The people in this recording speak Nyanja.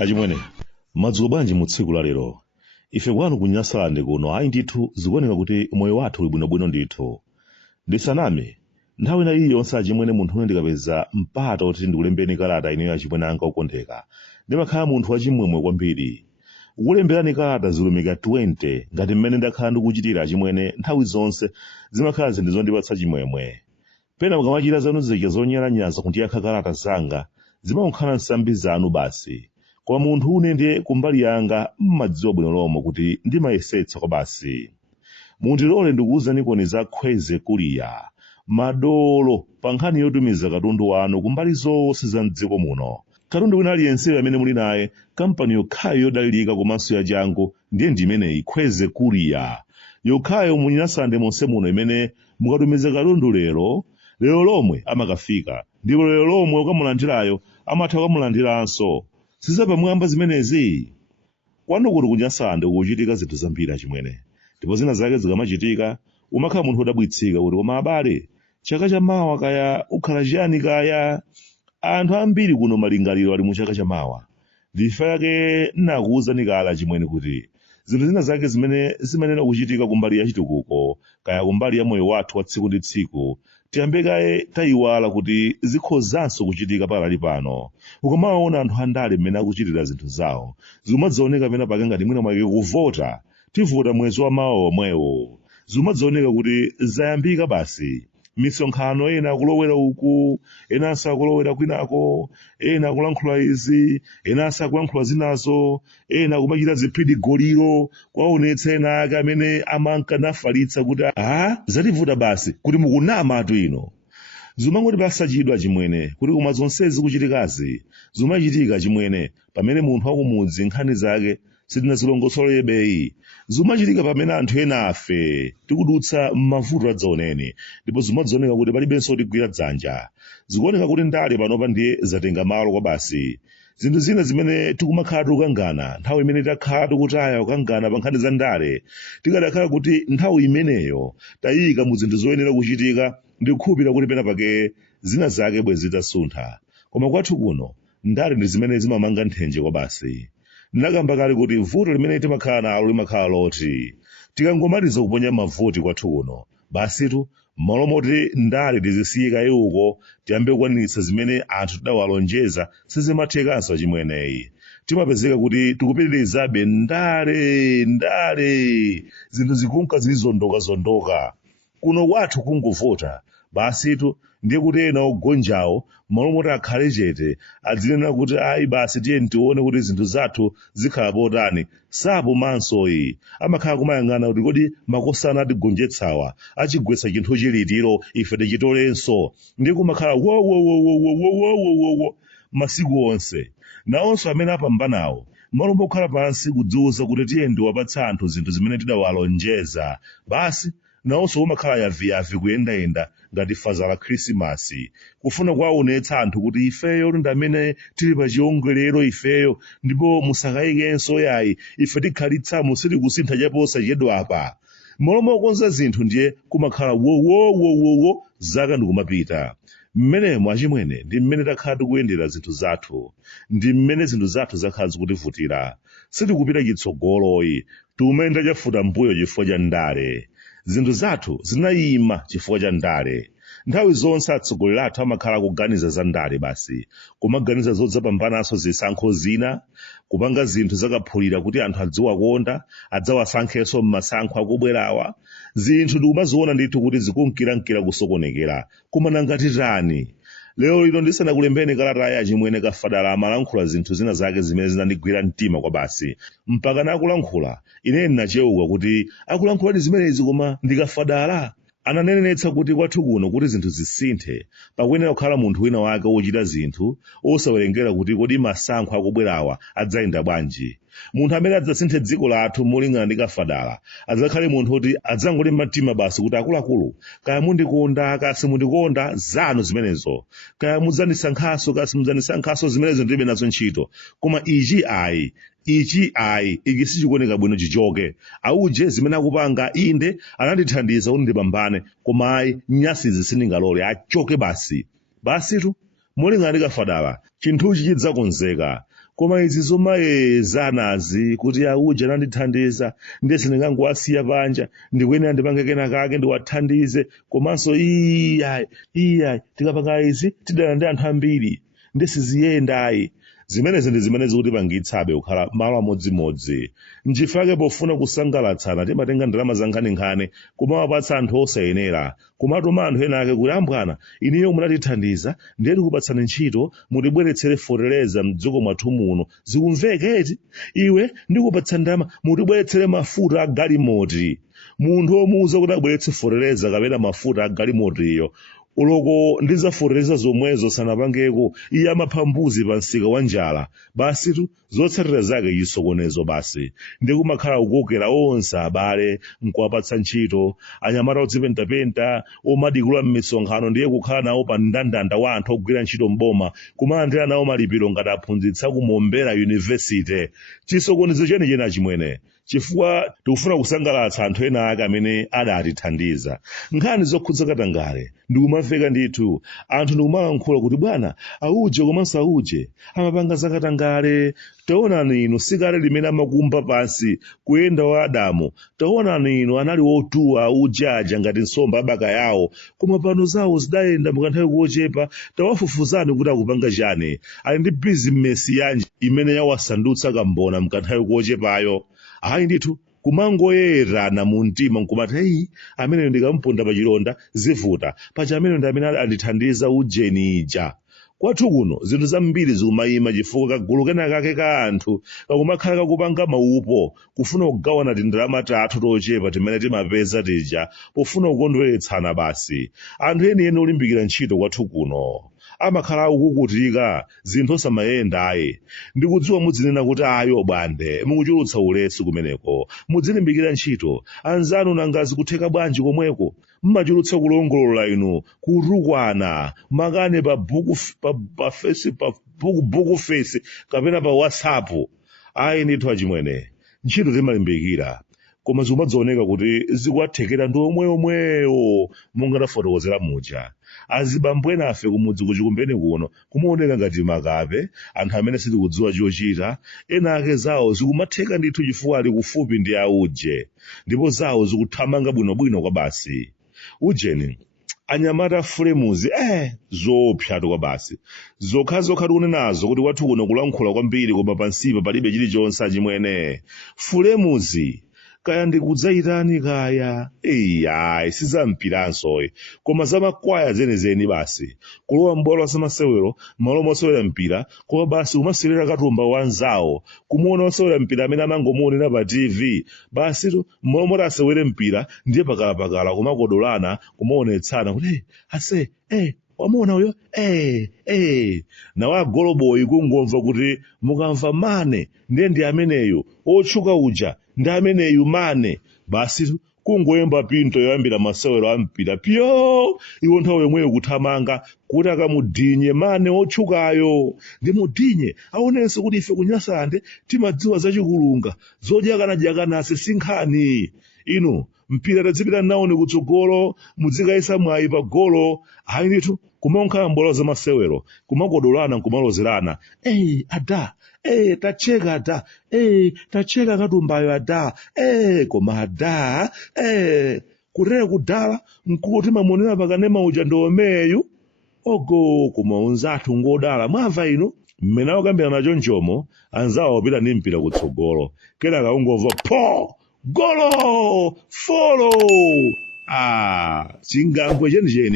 Achimwene, madzulo bwanji mu tsiku la lero. Ife kwanu ku Nyasalande kuno ayi ndithu zikuoneka kuti moyo wathu uli bwinobwino ndithu. Ndisaname, nthawi ina iliyonse achimwene munthu une ndikapeza mpata oti ndikulembeni kalata ineyo achimwene anga okondeka. Ndimakhala munthu wachimwemwe kwambiri. Kukulemberani kalata zilumika 20 ngati mmene ndakhala ndikuchitira achimwene nthawi zonse zimakhala zinthu zondipatsa chimwemwe. Pena mukamachita zanu zija zonyalanyaza kundiyankha kalata zanga, zimakhala nsambi zanu basi. Kwa munthu une ndiye kumbali yanga mmadziwa bwino lomwe kuti ndimayesetsa kwa basi. Mundilole ndikuwuzani koni za khweze kuliya madolo pa nkhani yotumiza katundu wanu kumbali zonse za mdziko muno. Katundu wina aliyense amene muli naye, kampani yokhayo yodalirika komanso yachangu ndiye ndi imeneyi khweze kuliya. Yokhayo mu Nyasalande monse muno imene mukatumiza katundu lero lomwe amakafika, ndipo lero lomwe ukamulandirayo amatha kukamulandiranso. Sizapamwamba zimenezi. Kwanu kuti ku Nyasalande kukuchitika zinthu zambiri achimwene. Ndipo zina zake zikamachitika, umakhala munthu wodabwitsika kuti koma abale, chaka chamawa kaya ukhala chiyani kaya. Anthu ambiri kuno malingaliro ali mu chaka chamawa. Ndifa yake nakuwuzani kale achimwene kuti zinthu zina zake zimene zimanena kuchitika kumbali ya chitukuko kaya kumbali ya moyo wathu wa tsiku ndi tsiku, tiyambe kaye tayiwala kuti zikhozanso kuchitika pakali pano. Ukamaona anthu andale mmene akuchitira zinthu zawo, zikumadzaoneka pena pake ngati mwina mwake kuvota, tivota mwezi wa mawa omwewo. Zikumadzaoneka kuti zayambika basi. Misonkhano ena akulowera uku, enanso akulowera kwinako, ena akulankhula izi, enanso akulankhula zinazo, ena akumachita ziphidingoliro, kwaonetsa ena ake amene amankanafalitsa kuti zativuta basi kuti mukunama atu ino. Zimangoti pasachidwa chimwene kuti koma zonsezi kuchitikazi zimachitika chimwene pamene munthu wakumudzi nkhani zake sitinazilongosolebeyi. Zimachitika pamene anthu ena afe tikudutsa m'mavuto adzaoneni, ndipo zimadzaoneka kuti palibenso tigwira dzanja. Zikuoneka kuti ndale panopa ndiye zatenga malo kwa basi. Zinthu zina zimene tikumakhala tikukangana nthawi imene takhala tikutaya kukangana pa nkhani za ndale, tikadakhala kuti nthawi imeneyo tayika mu zinthu zoyenera kuchitika ndi kukhulupirira kuti pena pake zina zake bwe zidzasuntha. Koma kwathu kuno ndale ndi zimene zimamanga nthenje kwa basi. Ndinakamba kale kuti vuto limene timakhala nalo limakhala loti tikangomaliza kuponya mavoti kwathu kuno, basitu m'malo moti ndale tizisiyika iwuko tiyambe kukwaniritsa zimene anthu tidawalonjeza sizimathekanso achimweneyi. Timapezeka kuti tikupitirizabe ndale zinthu zikunka zilizondoka kuno kwathu kungovota. Basitu ndiye kuti ena ogonjawo m'malo moti akhale chete adzinena kuti ayi basi tiye tione kuti zinthu zathu zikhala potani, sapo mansoyi amakhala kumayang'ana kuti kodi makosana atigonjetsawa achigwetsa chinthu chilitiro ife tichitolenso. Ndiye kumakhala wo masiku onse. Nawonso amene apambanawo m'malo mokhala pansi kudziwuza kuti tiye ndiwapatsa anthu zinthu zimene tidawalonjeza, basi nawonso umakhala yaviyavi kuyendayenda ngati faza la Khrisimasi, kufuna kuwaonetsa anthu kuti ifeyo ndi amene tili pa chiwongolero ifeyo, ndipo musakayikenso yayi ife tikhalitsamo sitikusintha chaposa chedu apa. M'malo mokonza zinthu ndiye kumakhala wo zaka ndikumapita. Mmenemo achimwene ndi mmene takhala tikuyendera zinthu zathu, ndi mmene zinthu zathu zakhala zikutivutira. Sitikupita chitsogoloyi, tikumenda chafuta mbuyo chifukwa cha ndale. Zinthu zathu zinayima chifukwa cha ndale. Nthawi zonse atsogoleri athu amakhala kuganiza za ndale basi, kumaganiza zodzapambananso zisankho zina, kupanga zinthu zakaphulira kuti anthu adziwakonda, adzawasankhenso m'masankho akubwerawa. Zinthu tikumaziona ndithu kuti zikunkira kusokonekera. Koma nangati tani? Lero lino ndisanakulembeni kalata ya achimwene kafadala amalankhula zinthu zina zake zimene zinandigwira mtima kwa basi. Mpaka nakulankhula ine ndinachewuka kuti akulankhula ndi zimenezi koma ndikafadala. Ananenetsa kuti kwathu kuno kuti zinthu zisinthe pakuyenera kukhala munthu wina wake wochita zinthu osawerengera kuti kodi masankho akubwerawa adzayenda bwanji. Munthu amene adzasinthe dziko lathu molingana ndi kafadala adzakhale munthu kuti adzangoti mtima basi kuti akuluakulu kaya mundikonda kaya simundikonda zanu zimenezo, kaya mudzandisankhaso kaya simudzandisankhaso zimenezo ndilibe nazo ntchito. Koma ichi ayi iki sichikuoneka bwino chichoke. Auje zimene akupanga inde anandithandiza kuti ndipambane, koma ayi nyasizi sindingalole achoke basi. Basitu molingana ndi kafadala chinthuchi chidzakonzeka. koma izi zomayezanazi kuti uja anandithandiza ndesi ndingangowasiya panja ndikuyenera ndipange kena kake ndiwathandize komanso iyayi tikapanga izi tidana ndi anthu ambiri ndesiziyendayi zimenezi ndi zimene zikutipangitsabe kukhala malo amodzimodzi nchifukwa pofuna kusangalatsana timatenga ndalama za nkhaninkhani kumawapatsa anthu osayenera kumatuma anthu ena ake kuti ambwana iniyo munatithandiza ndiye tikupatsani ntchito mutibweretsere fotereza mdziko mwathu muno zikumveketi iwe ndikupatsa ndalama mutibweretsere mafuta a galimoti munthu womuwuza kuti abweretse fotereza kapena mafuta a galimotiyo uloko ndizafotereza zomwezo sanapangeko iye amapha mbuzi pa msika wa njala basitu zotsatira zake chisokonezo basi ndikumakhala kukokera onse abale nkuwapatsa ntchito anyamata odzipentapenta omadikula m'misonkhano ndiye kukhala nawo pa mndandanda wa anthu ogwira ntchito mboma kumalandira nawo malipiro ngati aphunzitsa kumombera yunivesity chisokonezo chenicheni achimwene chifukwa tikufuna kusangalatsa anthu ena ake amene adatithandiza nkhani zokhudza katangale ndikumamveka ndithu anthu ndikumalankhula kuti bwana auje komanso auje amapanga za katangale taonani inu sikale limene amakumba pansi kuyenda wa adamu taonani inu anali otuwa aujaja ngati nsomba abaka yawo koma pano zawo zidayenda mukanthawi kochepa tawafufuzani kuti akupanga chani ali ndi bizinesi yanji imene yawasandutsa kambona mukanthawi kochepayo hayi ndithu kumangoyerana mu mtima nkumati amene ndikamponda pa chilonda zivuta pacha amene ndi amene andithandiza ujenija kwathu kuno zinthu zambiri zikumayima chifukwa kagulu kena kake ka anthu kakumakhala kakupanga maupo kufuna kugawana tindalama tathu tochepa timene timapeza tija pofuna kukondweretsana basi anthu enieni olimbikira ntchito kwathu kuno amakhala akukutika zinthu osamayendaye ndikudziwa mudzinena kuti ayo bwande mukuchulutsa ulesi kumeneko mudzilimbikira ntchito anzanu nangazi kutheka bwanji komweko mmachulutsa kulongolola inu kutukwana makane pa buku face kapena pa WhatsApp ayi ndithu achimwene ntchito timalimbikira koma zikumadzaoneka kuti zikuwathekera ndi omweomwewo mungatafotokozera muja azibambo ena afe kumudzi kuchikumbeni kuno kumaoneka ngati makape anthu amene sitikudziwa chochita ena ake zawo zikumatheka ndithu chifukwa ali kufupi ndi auje ndipo zawo zikuthamanga bwinobwino kwa basi ujeni anyamata fulemuzi zopyatu kwa basi zokha tikunenazo kuti kwathu kuno kulankhula kwambiri koma pansipa palibe chilichonse achimwene fulemuzi kaya ndikudzayitani kaya ayi sizampiranso koma zamakwaya zenizeni basi kulowa m'bwalo zamasewero malo mosewera mpira koma basi kumasewera katumba wanzawo kumuona osewera mpira amene amangomuonera pa TV basi malo moti asewere mpira ndiye pakalapakala kumakodolana kumaonetsana kuti ase wamuona uyo nawo agoloboyi kungomva kuti mukamva mane ndiye ndi ameneyo otchuka uja ndi ameneyu mane basi kungoyemba pinto yoyambira masewero a mpira pyo iwo nthawi yomweyo kuthamanga kuti akamudinye mane otchukayo ndi mudinye aonenso kuti ife ku Nyasalande timadziwa zachikulunga zodyakanadyakanase sinkhani inu mpira tadzipita nawoni kutsogolo mudzikayisa mwayi pa golo ayi ndithu kumaonkhala m'bwalo zamasewero kumakodolana nkumalozerana ada tacheka ada tacheka katumbayo ada koma ada kutera kudala nkuti mamonera pakanema uja ndomeyu ogo kumaunza athu ngodala mwamva ino mmene akambira nacho nchomo anzawo opita ndi mpira kutsogolo kenaka ungomva po golo folo chingangwe chenicheni